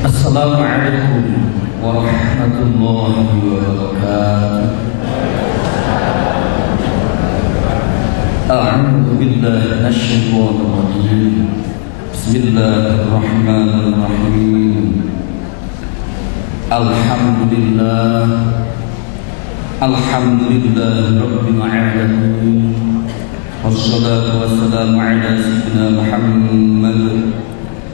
Assalamualaikum warahmatullahi wabarakatuh. A'udzu billahi minasyaitonir rajim. Bismillahirrahmanirrahim. Alhamdulillah rabbil alamin. Wassalatu wassalamu ala sayyidina Muhammad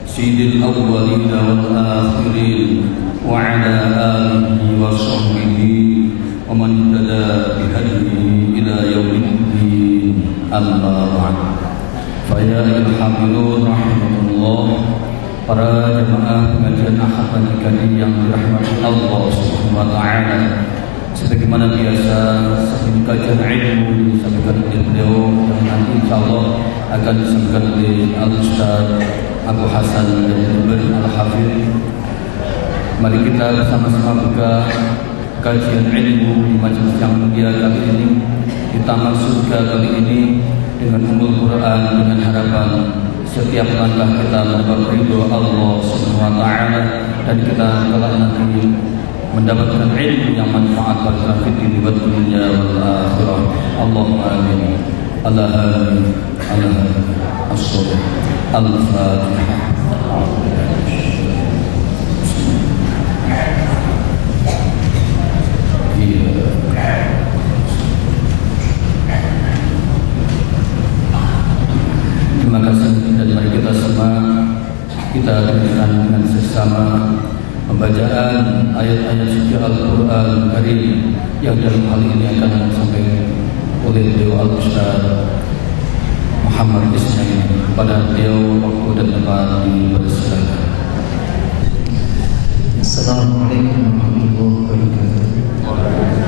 sayyidil awwalin wal akhirin wa ala alihi wa sahbihi wa man tada bihadihi ila yaumiddin. Amma ba'd. Fa ya ayyuhal rahmatullah, para jemaah pengajian Ahad Pagi yang dirahmati Allah Subhanahu wa taala. Sebagaimana biasa, sebelum kajian ilmu disampaikan oleh beliau yang nanti insyaallah akan disampaikan oleh Al-Ustaz Abu Hasan Al-Jabir Al-Hafidh. Mari kita bersama-sama buka kajian ilmu di majelis yang mulia kali ini, di taman surga kali ini, dengan ummul Quran, dengan harapan setiap langkah kita mendapat ridho Allah Subhanahu wa taala, dan kita kelak nanti mendapatkan ilmu yang manfaat bagi kita di dunia wal akhirah. Allahumma amin. Amin. As-salat. Al-Fatihah. Terima kasih, dan mari kita semua kita dengarkan dengan sesama pembacaan ayat-ayat suci Al-Quran Karim yang dalam hal ini akan disampaikan oleh beliau Al-Ustaz Muhammad Ismail. Kepada beliau waktu dan tempat dipersilakan. Assalamualaikum warahmatullahi wabarakatuh.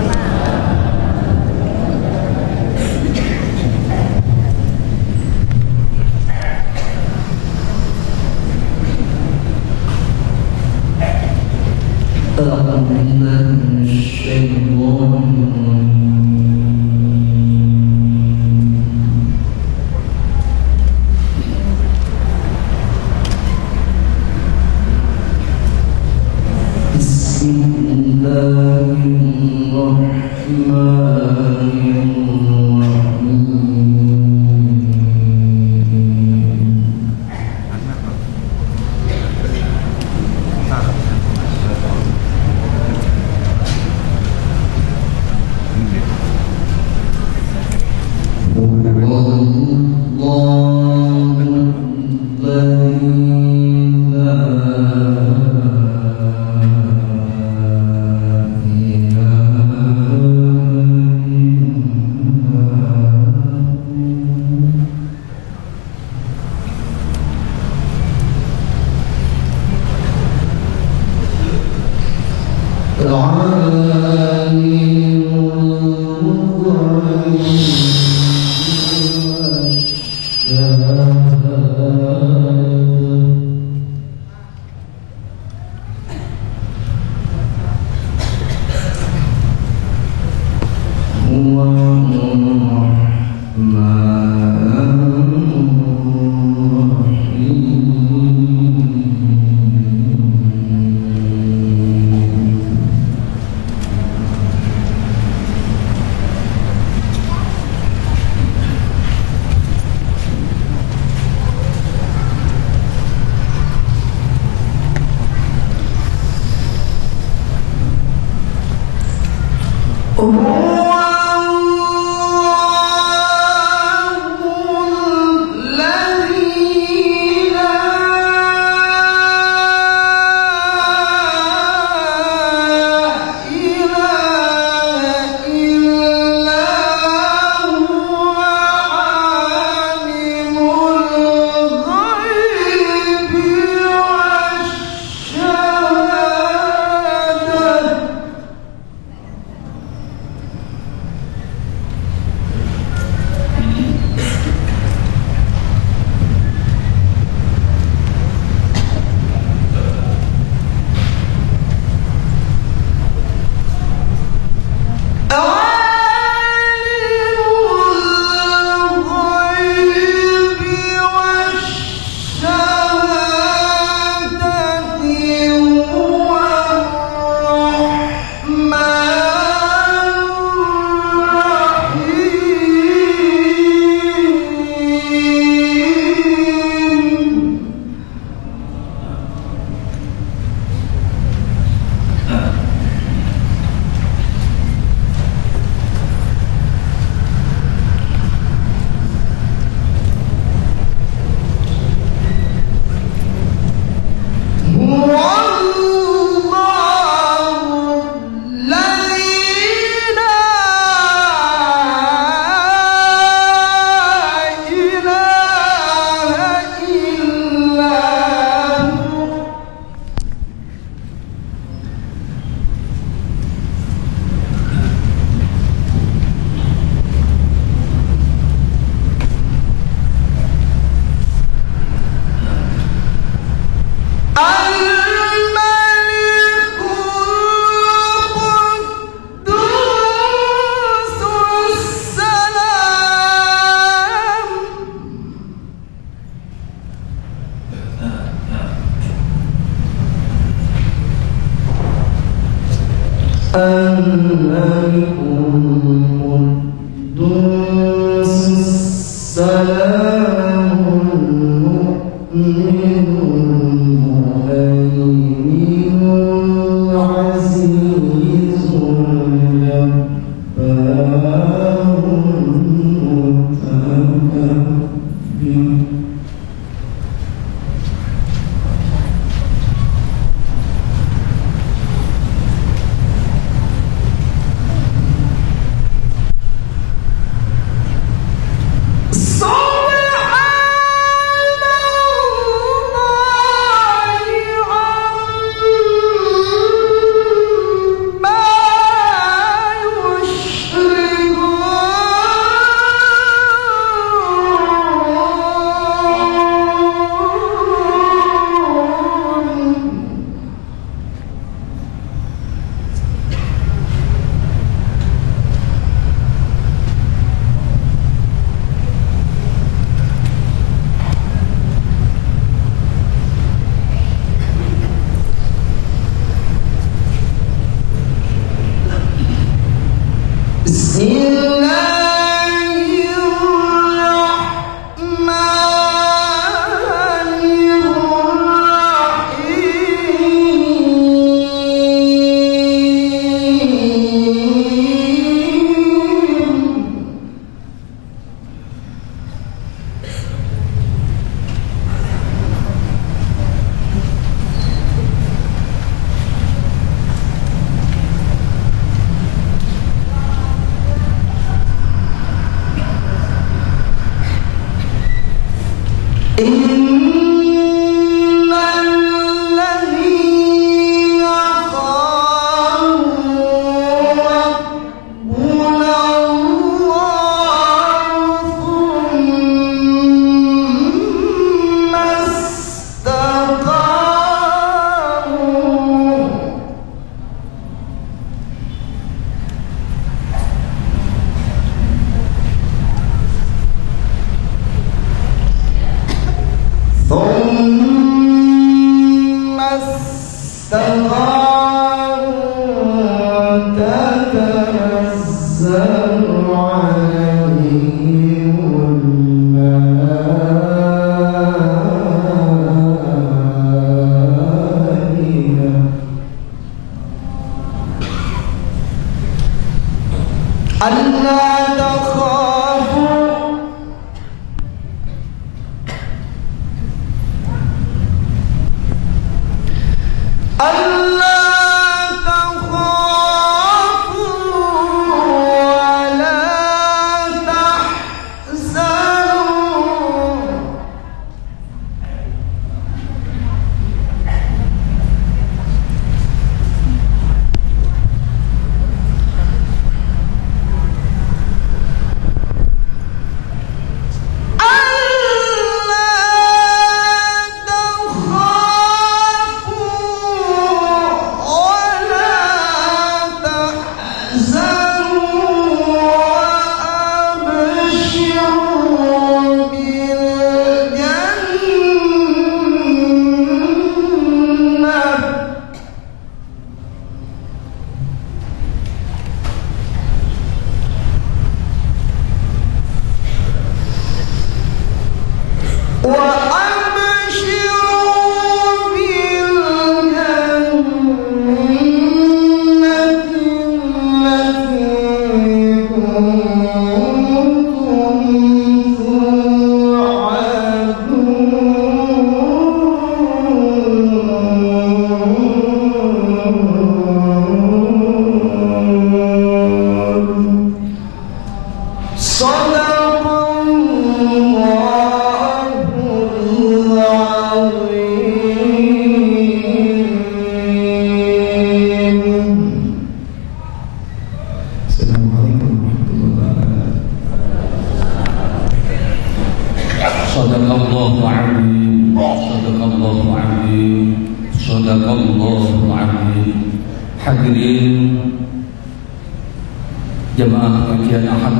Jemaah pengajian Ahad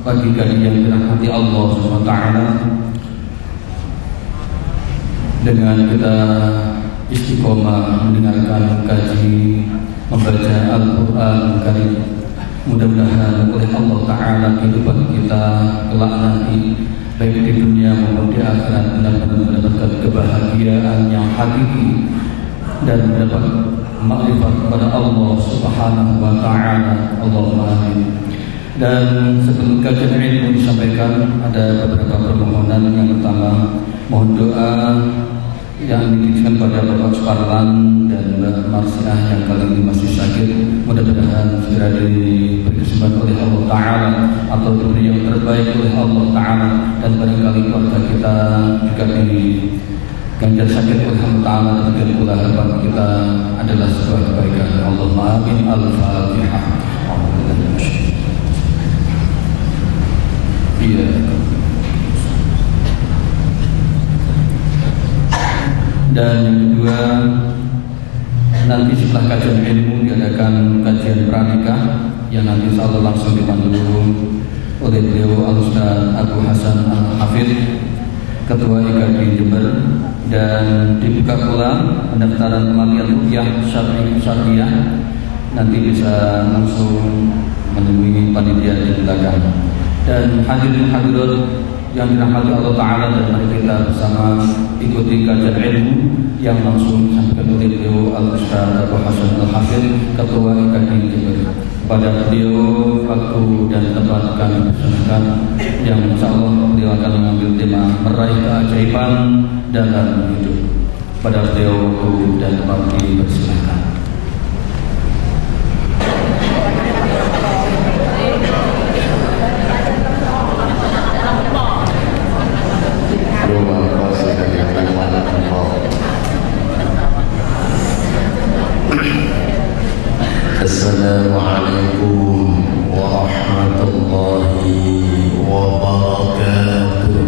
bagi kalian yang dirahmati Allah SWT, dengan kita istiqomah mendengarkan kaji membaca Al-Quran Karim. Mudah-mudahan oleh Allah Ta'ala kehidupan kita kelak nanti, baik di dunia maupun di akhirat, benar-benar mendapatkan kebahagiaan yang hakiki dan mendapat makrifat kepada Allah Subhanahu wa Ta'ala. Allahumma amin. Dan sebelum kajian ilmu disampaikan, ada beberapa permohonan. Yang pertama, mohon doa yang ditujukan pada Bapak Suparlan dan Mbak Marsiah yang kali ini masih sakit. Mudah-mudahan segera diberi kesempatan oleh Allah Ta'ala atau diberi yang terbaik oleh Allah Ta'ala. Dan barangkali keluarga kita juga diganjar sakit oleh Allah Ta'ala, dan pula harapan kita adalah sebuah kebaikan. Allahumma amin. Al-Fatihah. Iya. Dan yang kedua, nanti setelah kajian ilmu diadakan kajian pranikah yang nanti insya Allah langsung dipandu oleh beliau Al-Ustaz Abu Hasan Al-Hafidh, Ketua IKAD Jember. Dan dibuka pula pendaftaran pelatihan ruqyah syariah, nanti bisa langsung menemui panitia di belakang. Dan hadirin hadirat yang dirahmati Allah Ta'ala, dan mari kita bersama ikuti kajian ilmu yang langsung disampaikan oleh beliau Al-Ustaz Abu Hasan Al-Hafidh, Ketua IKAD Jember. Pada beliau waktu dan tempat kami persilakan, yang insya Allah beliau akan mengambil tema meraih keajaiban dalam hidup. Pada beliau waktu dan tempat dipersilakan. Assalamualaikum warahmatullahi wabarakatuh.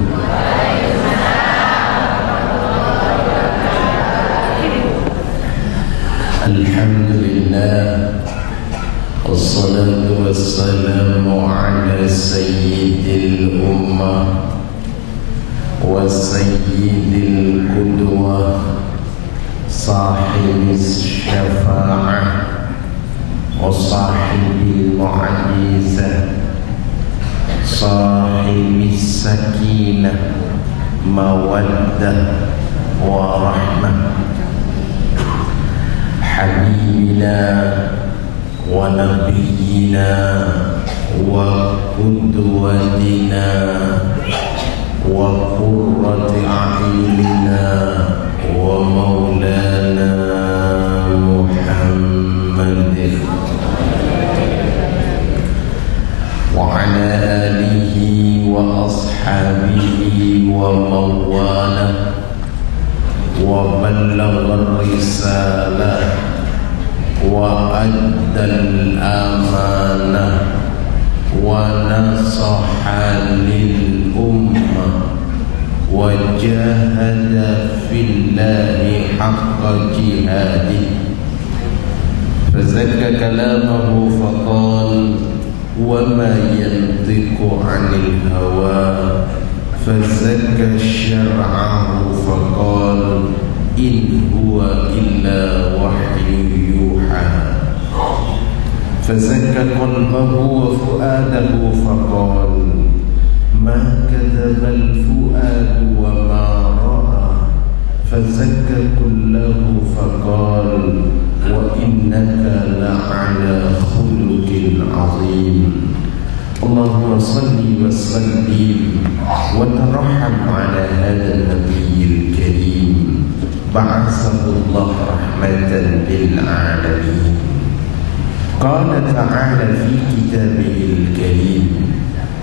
Alhamdulillah, wassalatu wassalamu ala sayyidil ummah wa sayyidil qudwah, sahibis syafa'ah وصاحب المعجزة، صاحب السكينة مودة ورحمة، حبيبنا ونبينا وقدوتنا وقرة أعيننا ومولانا محمد وعلى آله وأصحابه ومن والاه وبلغ الرسالة وأدى الأمانة ونصح للأمة وجاهد في الله حق جهاده، فزكى كلامه فقال وما ينطق عن الهوى، فزكى شرعه فقال إن هو إلا وحي يوحى، فزكى قلبه وفؤاده فقال ما كذب الفؤاد وما رأى، فزكى كله فقال وإنك لعلى خلق عظيم. اللهم صل وسلم وترحم على هذا النبي الكريم، بعثه الله رحمة للعالمين. قال تعالى في كتابه الكريم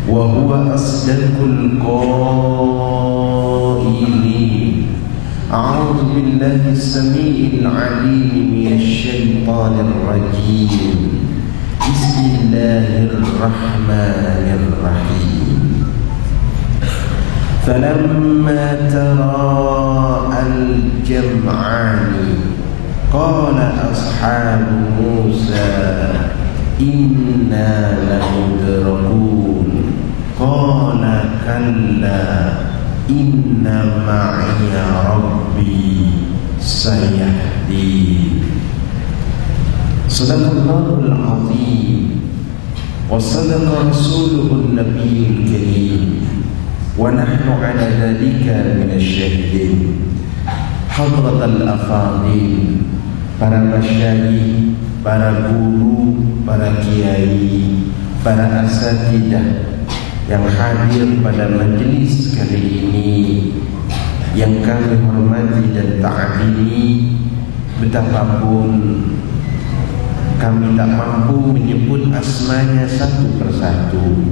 وهو أصدق القائلين: أعوذ بالله السميع العليم من الشيطان الرجيم، بسم الله الرحمن الرحيم. فلما تراءى الجمعان قال أصحاب موسى إنا لمدركون، قال كلا إن معي ربي سيهدين. Sadaqallahul azim wa sadaqa rasuluhun nabiyul karim wa nahnu ala dhalika minasyahidin. Hadratal afadil, para masyayikh, para guru, para kiai, para asatidah yang hadir pada majelis kali ini, yang kami hormati dan taatini, betapapun kami tak mampu menyebut asmanya satu persatu,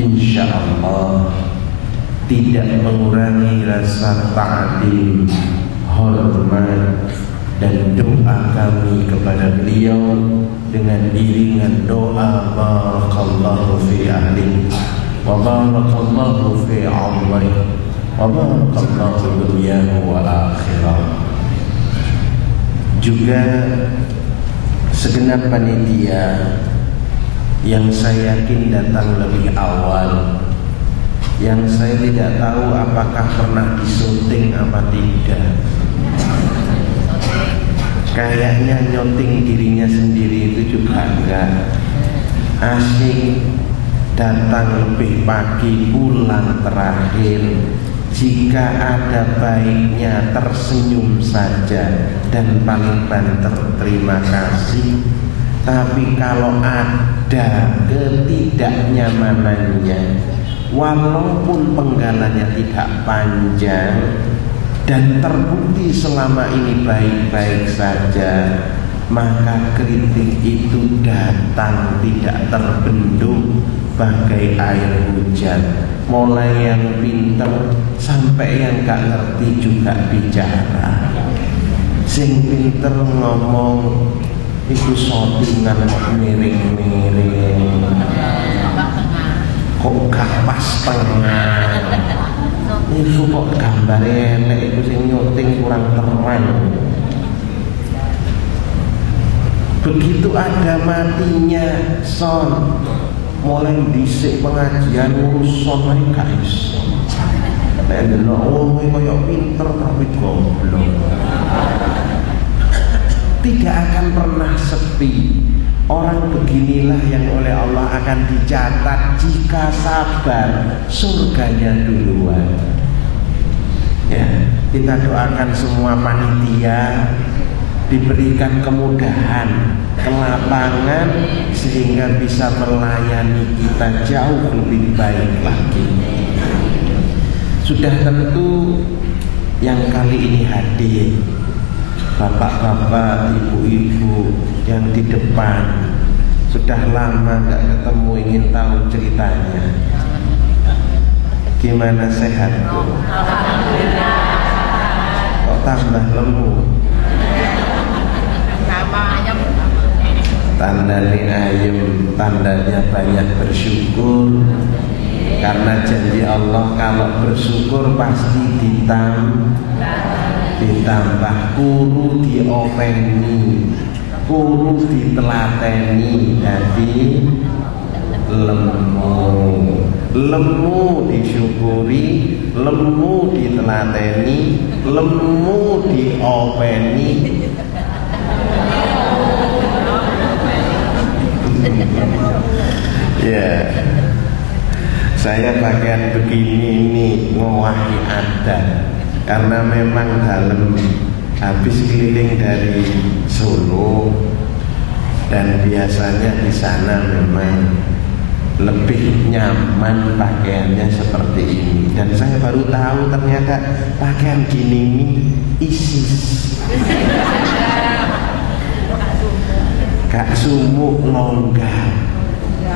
insya Allah tidak mengurangi rasa ta'zim, hormat dan doa kami kepada beliau dengan iringan doa barakallahu fi ahli wa barakallahu fi amri wa barakallahu dunyahu wa akhirah. Juga segenap panitia yang saya yakin datang lebih awal, yang saya tidak tahu apakah pernah disunting apa tidak. Kayaknya nyonting dirinya sendiri itu juga enggak. Asik datang lebih pagi, pulang terakhir. Jika ada baiknya tersenyum saja dan paling banter terima kasih. Tapi kalau ada ketidaknyamanannya, walaupun penggalannya tidak panjang dan terbukti selama ini baik-baik saja, maka kritik itu datang tidak terbendung bagai air hujan. Mulai yang pinter sampai yang gak ngerti juga bicara. Sing pinter ngomong itu shootingan kok miring-miring, kok gak pas tengah. Itu kok gambarnya elek, itu sing nyuting kurang terang. Begitu ada matinya son, mulai dhisik pengajian ngurus son ae gak iso. Nek delok wong koyo pinter tapi goblok. Tidak akan pernah sepi. Orang beginilah yang oleh Allah akan dicatat jika sabar, surganya duluan. Ya, kita doakan semua panitia diberikan kemudahan, kelapangan sehingga bisa melayani kita jauh lebih baik lagi. Sudah tentu yang kali ini hadir bapak-bapak, ibu-ibu yang di depan, sudah lama gak ketemu, ingin tahu ceritanya. Gimana, sehat? Alhamdulillah. Kok tambah lemu? Tandanya ayem, tandanya banyak bersyukur. Karena janji Allah kalau bersyukur pasti ditambah, kuru diopeni, kuru ditelateni, jadi lemu disyukuri, lemu ditelateni, lemu diopeni. Ya, saya bagian begini ini ngowahi adat karena memang dalam habis keliling dari Solo dan biasanya di sana memang lebih nyaman pakaiannya seperti ini, dan saya baru tahu ternyata pakaian gini ini ISIS. Gak sumuk longgar.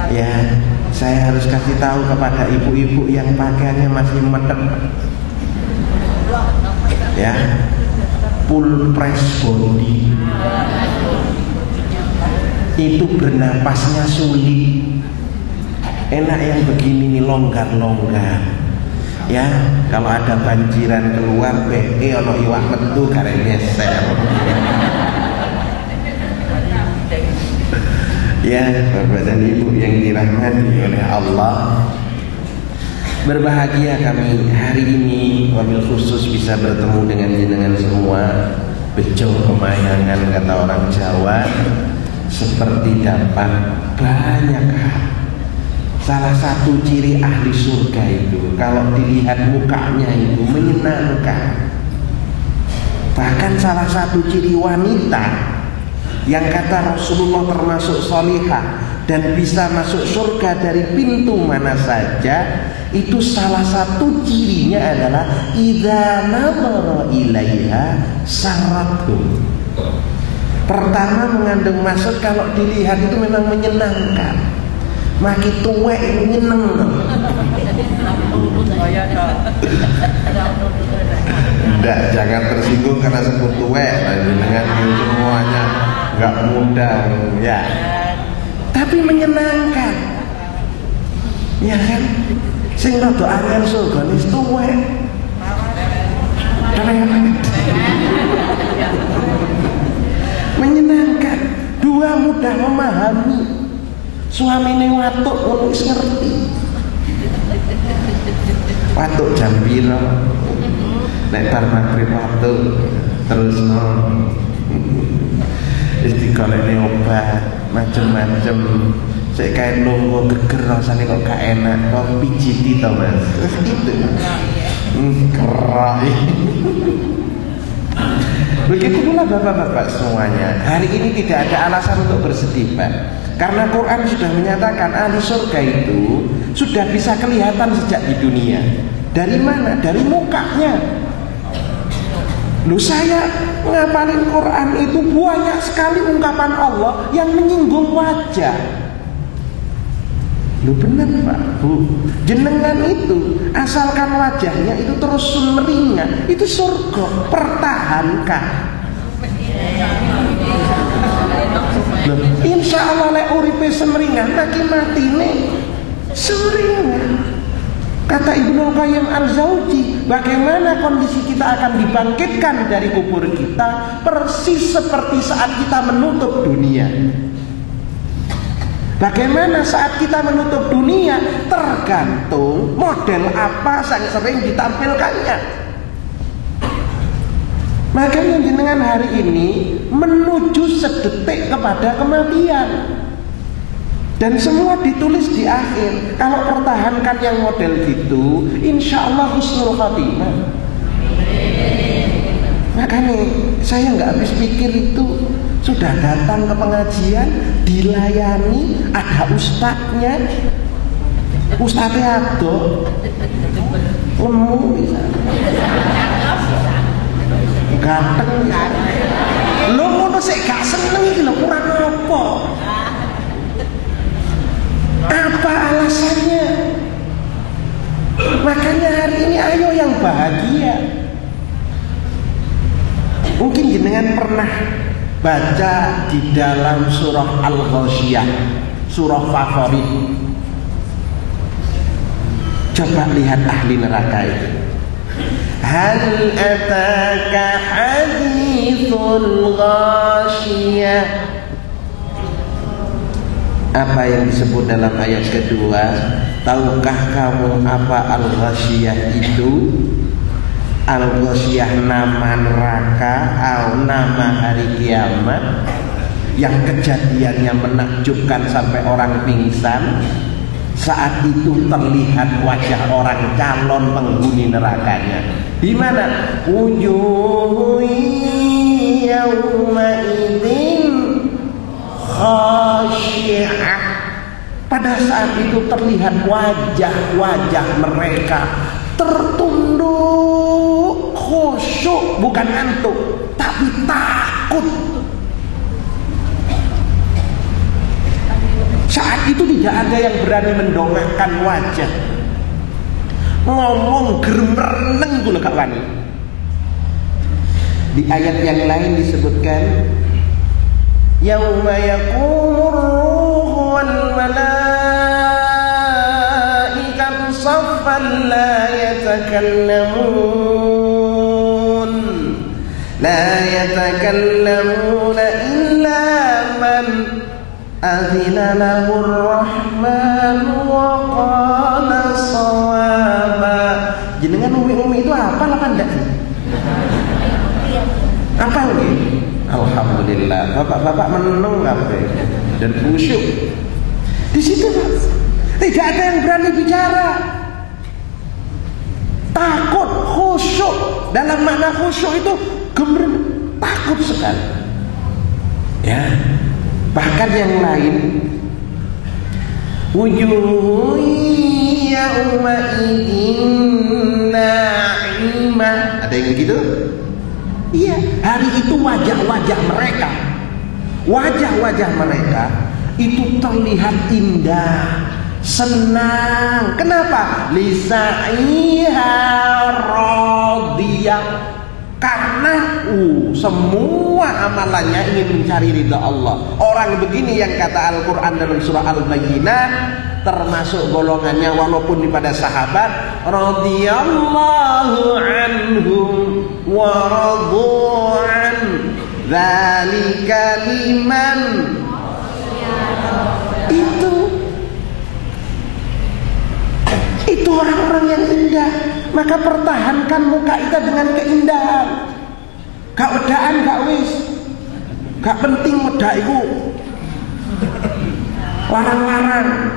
Ya, saya harus kasih tahu kepada ibu-ibu yang pakaiannya masih medek. Ya, full press body. Itu bernapasnya sulit. Enak yang begini nih, longgar-longgar. Ya, kalau ada banjiran keluar, ono iwak metu karek geser. Ya, Bapak dan Ibu yang dirahmati oleh Allah, berbahagia kami hari ini wabil khusus bisa bertemu dengan jenengan semua. Bejo kemayangan kata orang Jawa. seperti dapat banyak hal. Salah satu ciri ahli surga itu kalau dilihat mukanya itu menyenangkan. Bahkan salah satu ciri wanita yang kata Rasulullah termasuk sholihah dan bisa masuk surga dari pintu mana saja, itu salah satu cirinya adalah idza nadhara ilaiha saratuh. Pertama mengandung maksud kalau dilihat itu memang menyenangkan. Makin tuwek nyeneng. Enggak, jangan tersinggung karena sebut tuwek. Dengan semuanya enggak mudah ya. Tapi menyenangkan. Ya kan? Sing rada angel surga wis tuwek. Menyenangkan. Dua, mudah memahami. Suamine watuk ngono wis ngerti. Watuk jam piro? Nek bar magrib watuk terus wis digolekne obat macem-macem. Sik kae nunggu geger rasane kok gak enak, kok pijiti to Mas. Terus gitu. Kerai. Begitu pula bapak-bapak semuanya. Hari ini tidak ada alasan untuk bersedih, Pak. Karena Quran sudah menyatakan ahli surga itu sudah bisa kelihatan sejak di dunia. Dari mana? Dari mukanya. Loh, saya ngapalin Quran itu banyak sekali ungkapan Allah yang menyinggung wajah. Loh benar Pak, Bu. Jenengan itu asalkan wajahnya itu terus sumringah, itu surga. Pertahankan. Loh, insya Allah lek uripe semringah, mati-matine semringah. Kata Ibnu Qayyim Al-Jauzi, bagaimana kondisi kita akan dibangkitkan dari kubur kita persis seperti saat kita menutup dunia. Bagaimana saat kita menutup dunia tergantung model apa yang sering ditampilkannya. Makanya jenengan hari ini menuju sedetik kepada kematian. Dan semua ditulis di akhir. Kalau pertahankan yang model gitu, insya Allah husnul khatimah. Makanya saya nggak habis pikir itu. Sudah datang ke pengajian, dilayani, ada ustadznya. Ustadznya ado lemu bisa, ganteng bisa. Lo ngono sik gak seneng iki lho, kurang apa? Apa alasannya? Makanya hari ini ayo yang bahagia. Mungkin jenengan pernah baca di dalam surah Al-Ghasyiyah, surah favorit. Coba lihat ahli neraka itu. Hal ataka hadithul ghasyiyah. Apa yang disebut dalam ayat kedua? Tahukah kamu apa Al-Ghasyiyah itu? Al-Ghasyiyah nama neraka atau nama hari kiamat yang kejadiannya menakjubkan sampai orang pingsan. Saat itu terlihat wajah orang calon penghuni nerakanya. Di mana? Wujuhu yawma idzin khasyi'ah. Pada saat itu terlihat wajah-wajah mereka tertunduk, khusyuk, bukan ngantuk, tapi takut. Saat itu tidak ada yang berani mendongakkan wajah, ngomong germereneng kula gak wani. Di ayat yang lain disebutkan yauma yaqumur ruhu wal malaikatu saffan la yatakallamuna illa man azina lahur rahman wa qala shawaba. Jenengan umi-umi itu apa lah ndak? Apa ini? Alhamdulillah. alhamdulillah. Bapak-bapak meneng kabeh dan khusyuk. Di situ tidak ada yang berani bicara. Takut, khusyuk. Dalam makna khusyuk itu takut sekali. Ya. Bahkan yang lain, wujuhun yawma'idin na'imah. Ada yang begitu? Iya, hari itu wajah-wajah mereka itu terlihat indah, senang. Kenapa? Lisa'iha radiyah. Karena semua amalannya ingin mencari ridha Allah. Orang begini yang kata Al-Quran dalam surah Al-Bayyinah, termasuk golongannya walaupun pada sahabat, radhiyallahu anhum wa radu'an dzalika liman. Itu orang-orang yang indah. Maka pertahankan muka kita dengan keindahan. Gak wedaan, gak wis. Gak penting wedak iku larang-larang.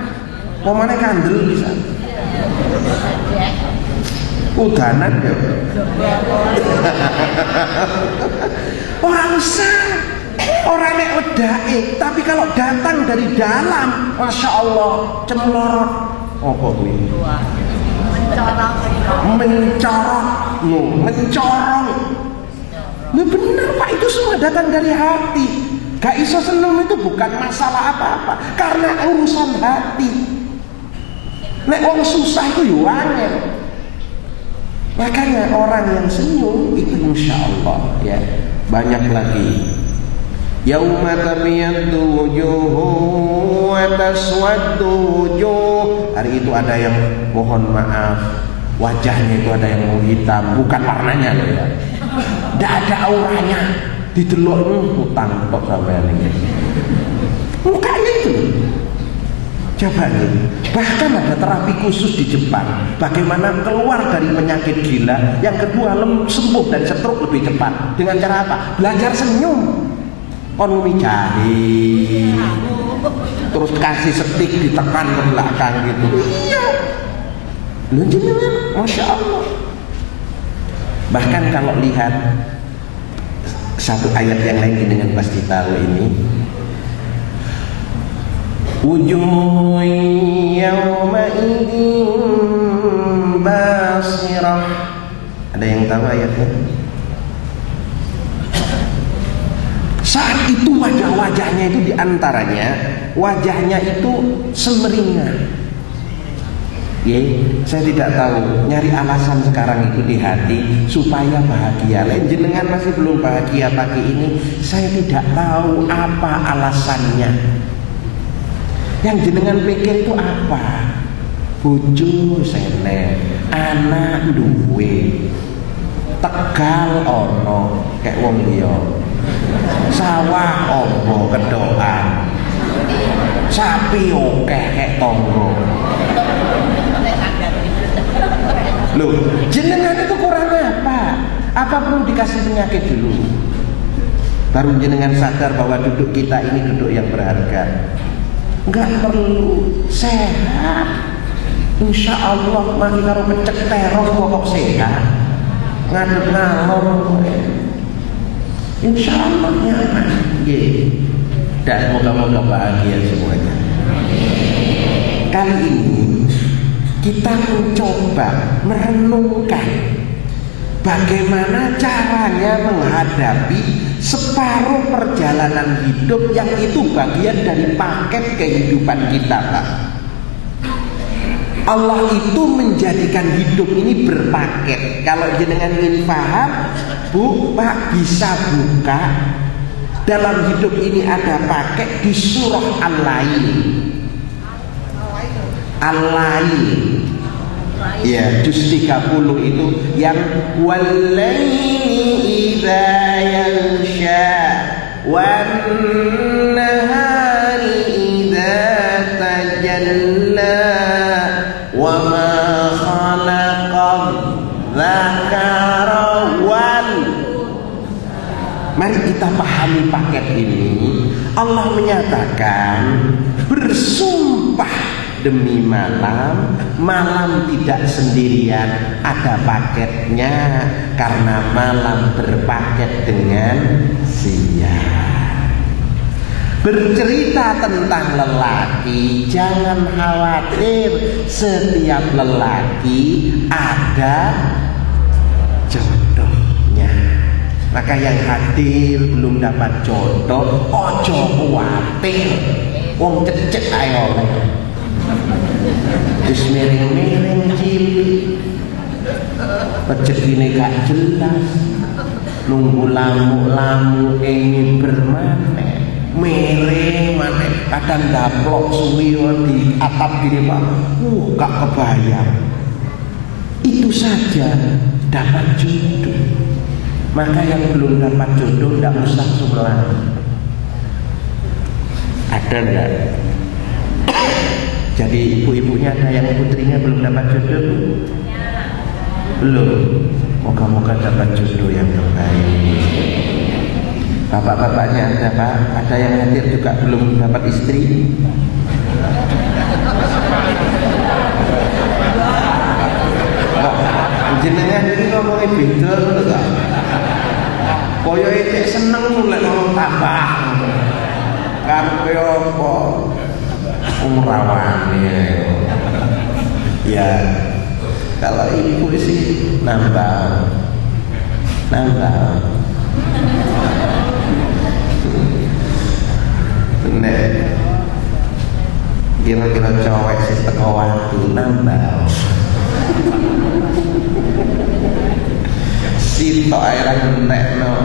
Pomane kandel bisa. Udanan ya. Orang usah. Orang nek wedake, tapi kalau datang dari dalam, masya Allah, cemlorot. Apa kuwi? Mencorong. Nah benar Pak, itu semua datang dari hati. Gak iso seneng itu bukan masalah apa-apa, karena urusan hati. Nek wong susah itu yo angel. Makanya orang yang senyum itu insya Allah ya banyak lagi. Yauma tabyaddu wujuhun wa taswaddu wujuh. Hari itu ada yang mohon maaf, wajahnya itu ada yang mau hitam, bukan warnanya loh ya. Tidak ada auranya. Didelok hutang kok sampean iki. Mukanya itu. Coba nih. Bahkan ada terapi khusus di Jepang. Bagaimana keluar dari penyakit gila. Yang kedua sembuh dan stroke lebih cepat. Dengan cara apa? Belajar senyum. Ngomong jahe, terus kasih setik ditekan ke belakang gitu. Iya, lu jenengan, masya Allah. Bahkan kalau lihat satu ayat yang lain dengan pasti tahu ini. Wujuhun yawma'idin basirah. Ada yang tahu ayatnya? Saat itu wajah-wajahnya itu diantaranya wajahnya itu semeringah. Ya, saya tidak tahu nyari alasan sekarang itu di hati supaya bahagia. Lain jenengan masih belum bahagia pagi ini, saya tidak tahu apa alasannya. Yang jenengan pikir itu apa? Bojo seneng, anak duwe, Tegal ono kayak wong liya. Sawah ombo kedokan, sapi oke kayak tonggo. Loh, jenengan itu kurang apa? Apa perlu dikasih penyakit dulu? Baru jenengan sadar bahwa duduk kita ini duduk yang berharga. Enggak perlu, sehat. Insya Allah mari karo pecek terong kok sehat. Ngadep ngalor. Insya Allah nyaman. Dan moga-moga bahagia semuanya. Kali ini kita mencoba merenungkan bagaimana caranya menghadapi separuh perjalanan hidup yang itu bagian dari paket kehidupan kita, Pak. Allah itu menjadikan hidup ini berpaket. Kalau jenengan ingin paham, Bu, Pak, bisa buka. Dalam hidup ini ada paket di surah Al-Lail. Al-Lail. Ya, juz 30 itu yang wal-laili idza yansha wan nahari idza tajalla wa ma khalaqadz dzakara wal. Mari kita pahami paket ini, Allah menyatakan bersumpah demi malam, malam tidak sendirian, ada paketnya karena malam berpaket dengan siang. Bercerita tentang lelaki, jangan khawatir, setiap lelaki ada jodohnya. Maka yang hadir belum dapat jodoh, ojo kuwatir, wong cecek ae oleh. Wis miring-miring cilik, rezekine gak jelas, nunggu lamu-lamu ini bermaneh, miring maneh, kadang daplok suwi di atap gini Pak, gak kebayang. Itu saja dapat jodoh. Maka yang belum dapat jodoh tidak usah sumelang. Ada enggak? Jadi ibu-ibunya ada yang putrinya belum dapat jodoh? Belum. Moga-moga dapat jodoh yang terbaik. Bapak-bapaknya ada Pak? Ada yang hadir juga belum dapat istri? Jenengan ini ngomongin beda lho Kak. Koyo iki seneng lek ngomong tambah. Karepe apa? Umrawane. Ya, kalau ibu sih nambah. Nek kira-kira cowok sih teko waktu nambah. Sitok aira ngentekno,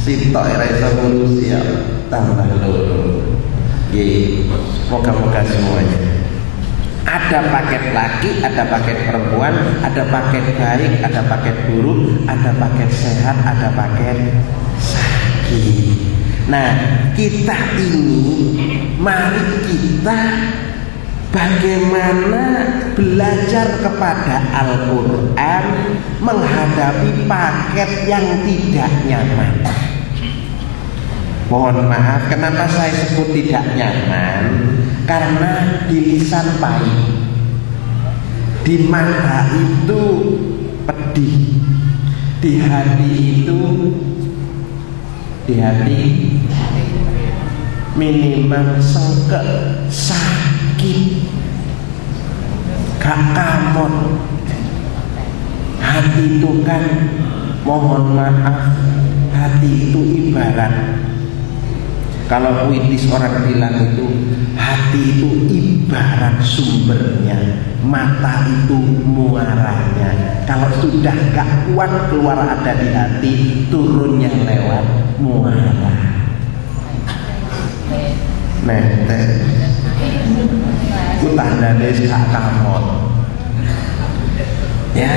sitok aira iso ngurusi ya tambah loro. Nggih, moga-moga semuanya. Ada paket laki, ada paket perempuan, ada paket baik, ada paket buruk, ada paket sehat, ada paket sakit. Nah, kita ini, mari kita bagaimana belajar kepada Al-Quran menghadapi paket yang tidak nyaman. Mohon maaf, kenapa saya sebut tidak nyaman? Karena di lisan pahit, di mata itu pedih, di hati itu, di hati minimal sengkek, sakit, gak kamon. Hati itu kan, mohon maaf, hati itu ibarat, kalau puitis orang bilang itu, hati itu ibarat sumbernya, mata itu muaranya. Kalau sudah gak kuat keluar ada di hati, turunnya lewat muara. Nete ku tandane gak kamot. Ya,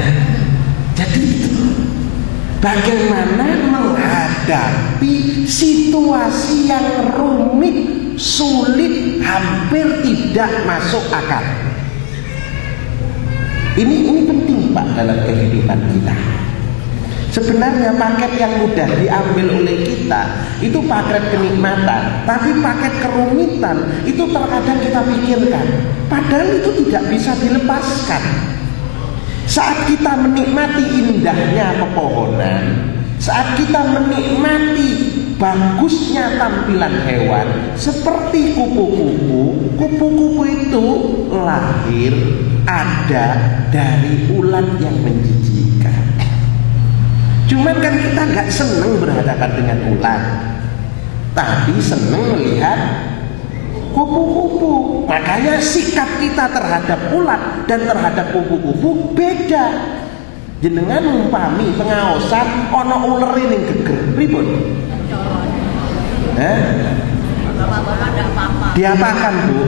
jadi itu bagaimana menghadapi situasi yang rumit, sulit, hampir tidak masuk akal. Ini penting Pak dalam kehidupan kita. Sebenarnya paket yang mudah diambil oleh kita itu paket kenikmatan, tapi paket kerumitan itu terkadang kita pikirkan, padahal itu tidak bisa dilepaskan. Saat kita menikmati indahnya pepohonan, saat kita menikmati bagusnya tampilan hewan seperti kupu-kupu, kupu-kupu itu lahir ada dari ulat yang menjijikkan. Cuman kan kita gak seneng berhadapan dengan ulat, tapi seneng melihat kupu-kupu. Makanya sikap kita terhadap ulat dan terhadap kupu-kupu beda. Jenengan umpami pengaosan ana uler ning geger pripun? Diapakan Bu?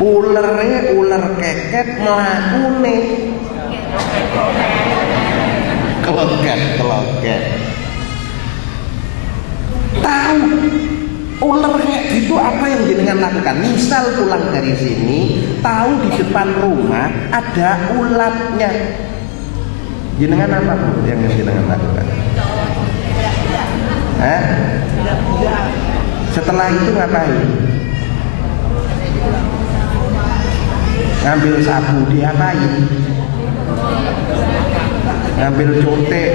Uler keket mlakune. Keloket. Tahu ular kayak gitu apa yang jenengan lakukan? Misal pulang dari sini, tahu di depan rumah ada ulatnya, jenengan apa Bu yang jenengan lakukan? Setelah itu ngapain? Ngambil sapu diapain? Ngambil contek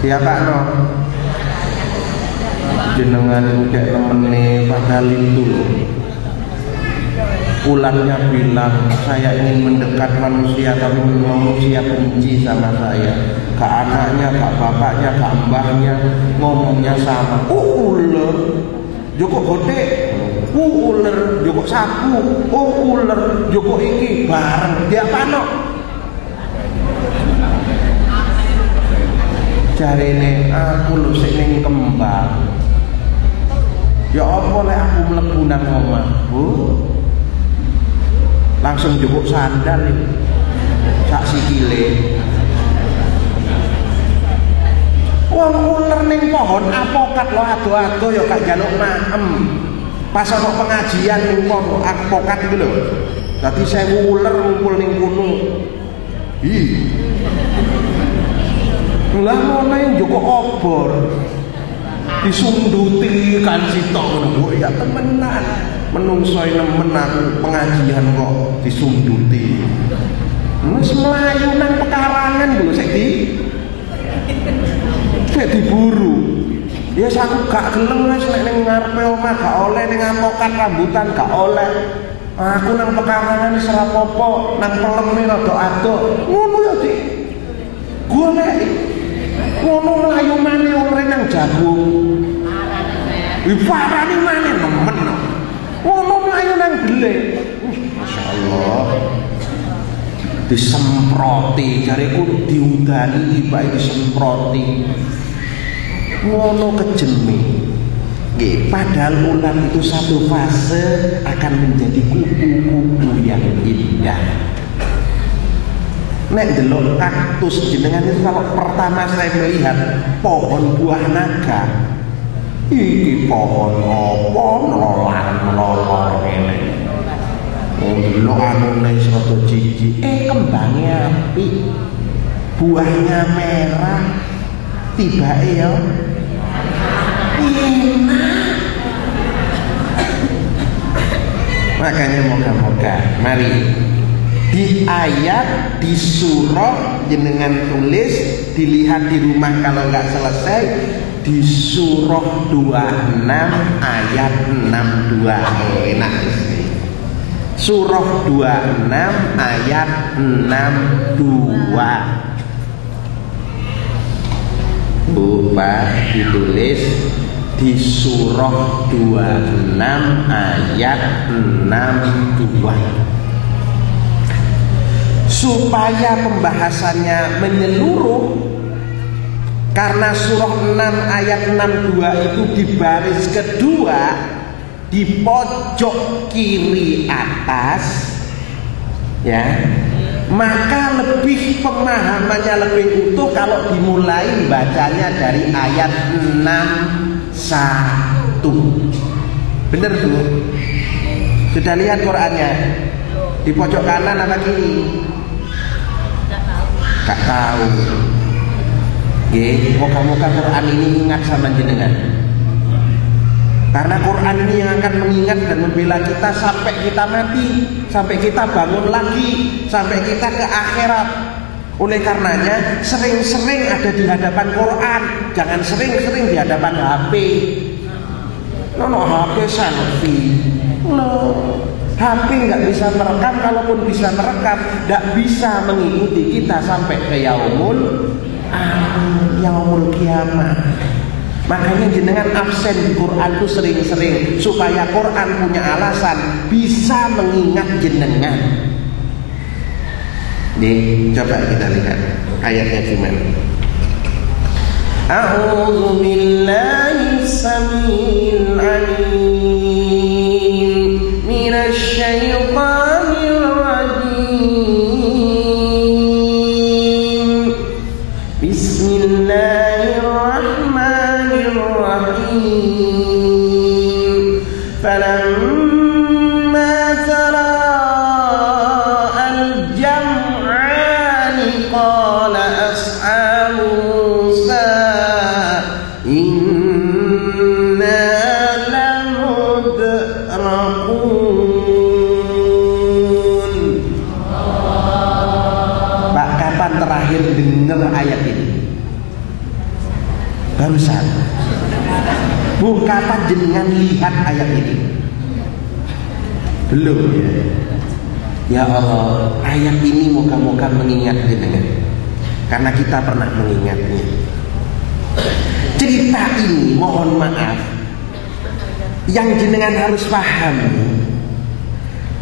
diapakno? Jenengan kayak temene padahal itu loh. Ularnya bilang, saya ingin mendekat manusia tapi manusia benci sama saya. Ke anaknya, ke bapaknya, ke mbahnya ngomongnya sama. Ular, joko godek. Ular, joko sapu. Ular, joko iki bareng. Dia apa? Jarene aku lho sik ning kembang. Ya apa lek aku mlebu nang omah, Bu? Langsung jupuk sandal sak sikile. Wong uler ning pohon apokat lho ado-ado ya gak njaluk maem. Pas ana pengajian ning pohon apokat iku lho. Dadi 1000 uler ngumpul ning kono. Lah ngono yang joko obor disunduti kan sitok ngono ya temenan menungso nemen aku pengajian kok disunduti wis mlayu nang pekarangan lho sik diburu ya aku gak gelem wis nek ning ngarepe omah gak oleh ning apokan rambutan gak oleh aku nang pekarangan wis ora apa-apa nang peleme rada aduk ngono ya Dik golek ngono mlayu maneh ora nang jagung parane maneh nemen ngono mlayu nang gelek masyaallah disemproti jariku diudani tibake disemproti ngono kejeme nggih padahal ular itu satu fase akan menjadi kupu-kupu yang indah. Nek delok kaktus jenengan itu kalau pertama saya melihat pohon buah naga. Iki pohon apa nolor ngene. Delok anune rada jijik. Kembangnya apik. Buahnya merah. Tibake ya. Enak. Makanya moga-moga mari di ayat, di surah jenengan tulis, dilihat di rumah kalau nggak selesai di surah 26 ayat 62 enak sih. Surah 26 ayat 62 Pak ditulis di surah 26 ayat 62 supaya pembahasannya menyeluruh karena surah 6 ayat 62 itu di baris kedua di pojok kiri atas ya maka lebih pemahamannya lebih utuh kalau dimulai bacanya dari ayat 61 bener Bu? Sudah lihat Qurannya? Di pojok kanan apa kiri? Gak tahu. Nggih, moga-moga Quran ini ingat sama jenengan. Karena Quran ini yang akan mengingat dan membela kita sampai kita mati, sampai kita bangun lagi, sampai kita ke akhirat. Oleh karenanya sering-sering ada di hadapan Quran, jangan sering-sering di hadapan HP. HP selfie. HP nggak bisa merekam, kalaupun bisa merekam, nggak bisa mengikuti kita sampai ke yaumul kiamat. Makanya jenengan absen di Quran itu sering-sering supaya Quran punya alasan bisa mengingat jenengan. Nih, coba kita lihat ayatnya gimana. A'udzu billahi samil alim minasyaitonir rajim. Bismillahirrahmanirrahim. Falamma tara'al jam'ani qala ashabu Musa inna Bu, kapan jenengan lihat ayat ini? Belum ya. Ya Allah, ayat ini moga-moga mengingat jenengan, karena kita pernah mengingatnya. Cerita ini, mohon maaf, yang jenengan harus pahami,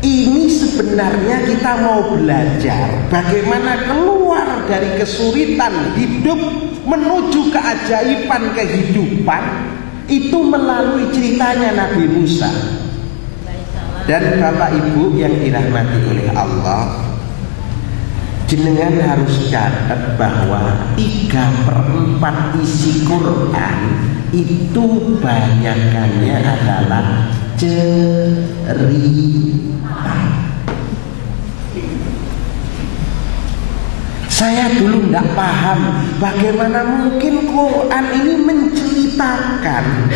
ini sebenarnya kita mau belajar bagaimana keluar dari kesulitan hidup menuju keajaiban kehidupan itu melalui ceritanya Nabi Musa. Dan Bapak Ibu yang dirahmati oleh Allah, jenengan harus catat bahwa 3/4 isi Quran itu banyakannya adalah cerita. Saya dulu tidak paham bagaimana mungkin Quran ini menceritakan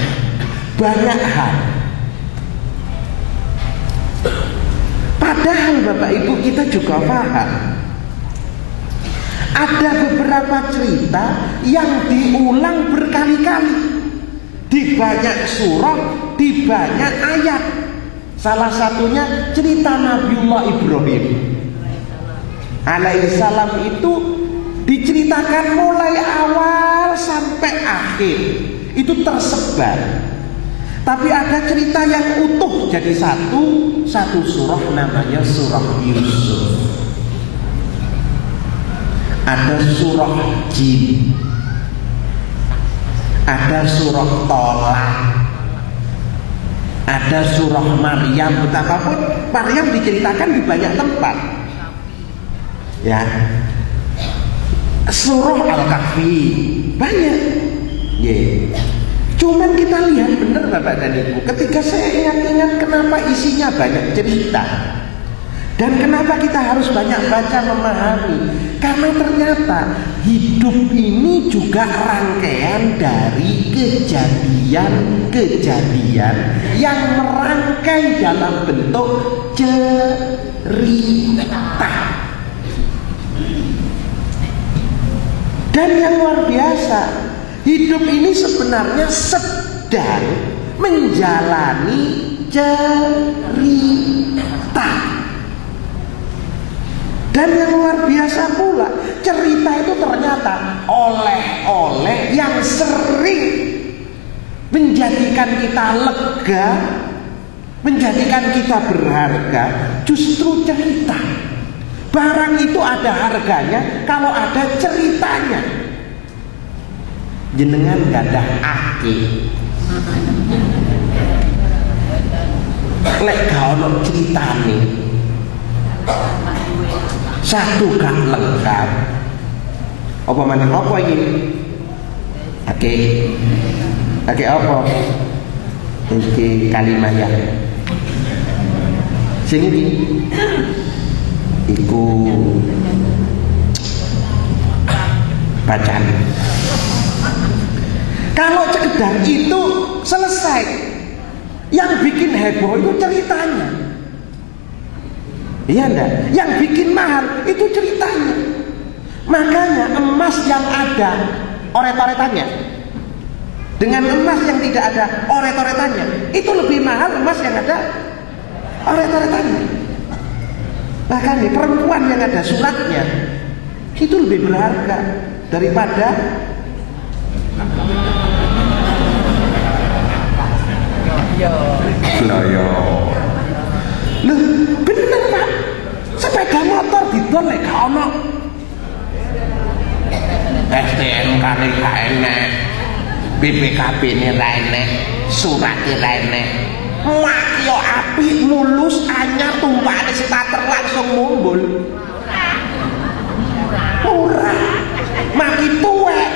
banyak hal. Padahal Bapak Ibu kita juga paham, ada beberapa cerita yang diulang berkali-kali di banyak surah, di banyak ayat. Salah satunya cerita Nabiullah Ibrahim alaihissalam itu diceritakan mulai awal sampai akhir, itu tersebar. Tapi ada cerita yang utuh jadi satu surah, namanya surah Yusuf. Ada surah Jin, ada surah Tolak, ada surah Maryam. Betapapun Maryam diceritakan di banyak tempat. Ya, surah Al-Kahfi banyak. Yeah. Cuman kita lihat benar Bapak dan Ibu, ketika saya ingat-ingat kenapa isinya banyak cerita dan kenapa kita harus banyak baca memahami, karena ternyata hidup ini juga rangkaian dari kejadian-kejadian yang merangkai dalam bentuk cerita. Dan yang luar biasa, hidup ini sebenarnya sedang menjalani cerita. Dan yang luar biasa pula, cerita itu ternyata oleh-oleh yang sering menjadikan kita lega, menjadikan kita berharga, justru cerita. Barang itu ada harganya kalau ada ceritanya. Jenengan gadah ake, lek gak ono ceritane, satu gak lengkap. Apa mana apa ini? Ake apa? Iki kalimah ya. Sing iki iku bacaan. Kalau sekedar itu selesai. Yang bikin heboh itu ceritanya. Iya enggak? Yang bikin mahal itu ceritanya. Makanya emas yang ada oret-oretannya dengan emas yang tidak ada oret-oretannya itu lebih mahal emas yang ada oret-oretannya. Bahkan perempuan yang ada suratnya itu lebih berharga daripada loyo. Loh, bener Pak. Sepeda motor didol lek gak ono STNK ne gak enek, BPKB ne ra enek, surat ra enek. Mak yo apik mulus anyar tumpakane starter langsung mumbul. Murah. Maki tuwek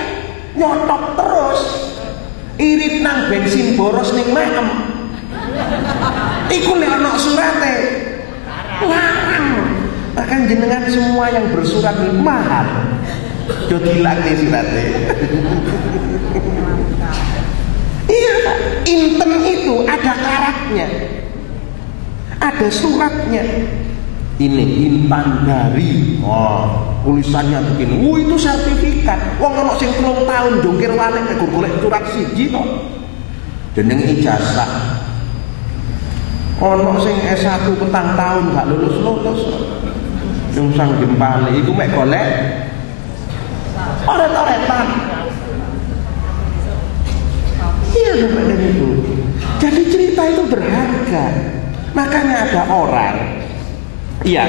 nyotok terus. Irit nang bensin boros ning maem. Iku lek ana surate larang. Bahkan jenengan semua yang bersurat ini mahal. Yo dilakne surate. Iya Pak, inten itu ada karatnya, ada suratnya. Ini intan dari, tulisannya begini. Itu sertifikat. Wong ono sing 3 tahun jongkir walik golek surat siji kok. jeneng ijazah. Ono sing S1 petang tahun gak lulus-lulus. Nang sang jempale iku mek golek oret-oretan. Iya seperti itu. Jadi cerita itu berharga. Makanya ada orang, iya,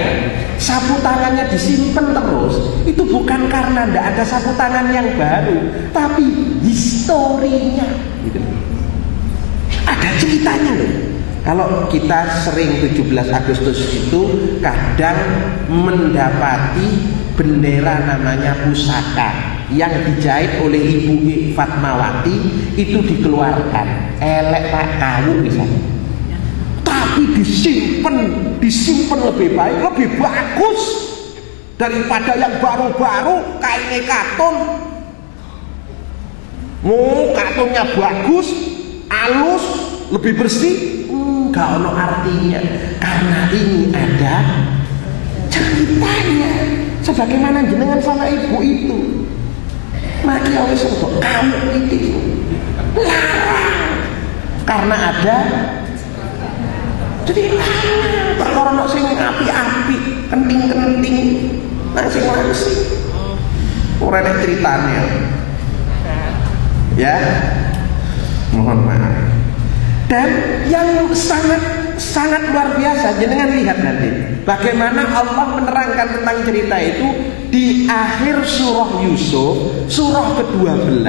sapu tangannya disimpan terus. Itu bukan karena tidak ada sapu tangan yang baru, tapi historinya. Gitu. Ada ceritanya loh. Kalau kita sering 17 Agustus itu kadang mendapati bendera namanya pusaka yang dijahit oleh Ibu Fatmawati itu dikeluarkan. Elek Pak kayu misalnya. Tapi disimpan lebih baik, lebih bagus daripada yang baru-baru kainnya katun. Katunnya bagus, halus, lebih bersih. Gak ono artinya karena ini ada ceritanya. Sebagaimana jenengan sama ibu itu, maka wis kok kamu itu larang karena ada ceritanya. Perkara nek sing api-api, kenting-kenting, langsing-langsing. Ora ada ceritanya. Ya. Mohon maaf. Dan yang sangat luar biasa, jenengan lihat nanti bagaimana Allah menerangkan tentang cerita itu di akhir surah Yusuf, surah ke-12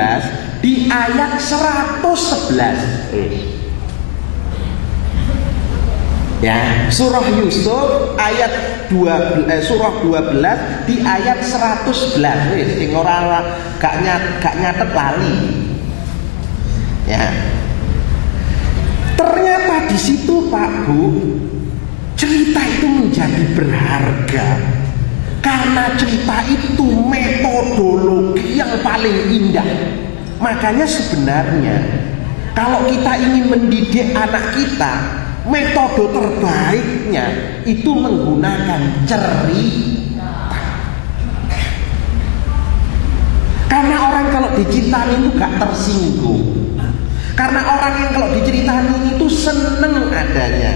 di ayat 111. Ya, surah Yusuf ayat 12, surah 12 di ayat 111. Wis sing ora gak nyatet lali. Ya. Ternyata di situ Pak Bu, cerita itu menjadi berharga karena cerita itu metodologi yang paling indah. Makanya sebenarnya kalau kita ingin mendidik anak kita, metode terbaiknya itu menggunakan cerita. Karena orang kalau diceritain itu gak tersinggung. Karena orang yang kalau diceritain itu seneng adanya.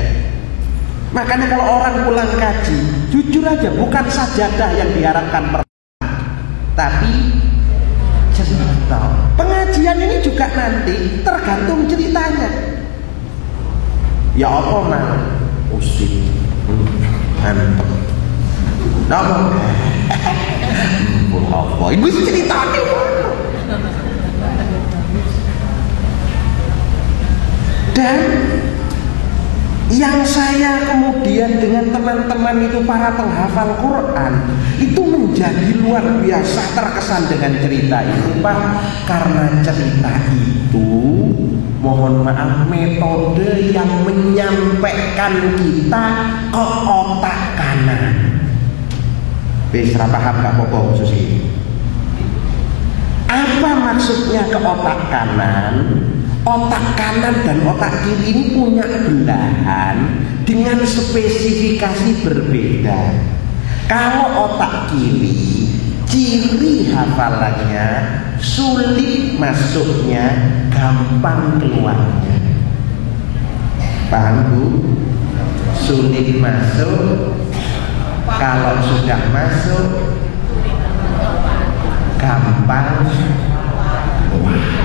Makanya kalau orang pulang kaji, jujur aja bukan sajadah yang diharapkan pertama, tapi cerita. Pengajian ini juga nanti tergantung ceritanya. Ya apa mah? Usik, mantap. Nama? Apa? Ibu ceritanya. Dan yang saya kemudian dengan teman-teman itu para penghafal Quran itu menjadi luar biasa terkesan dengan cerita itu Pak. Karena cerita itu mohon maaf metode yang menyampaikan kita ke otak kanan. Bisa paham gak apa-apa khusus ini? Apa maksudnya ke otak kanan? Otak kanan dan otak kiri ini punya belahan dengan spesifikasi berbeda. Kalau otak kiri, ciri hafalannya sulit masuknya, gampang keluarnya. Paham Bu? Sulit masuk, kalau sudah masuk gampang keluar.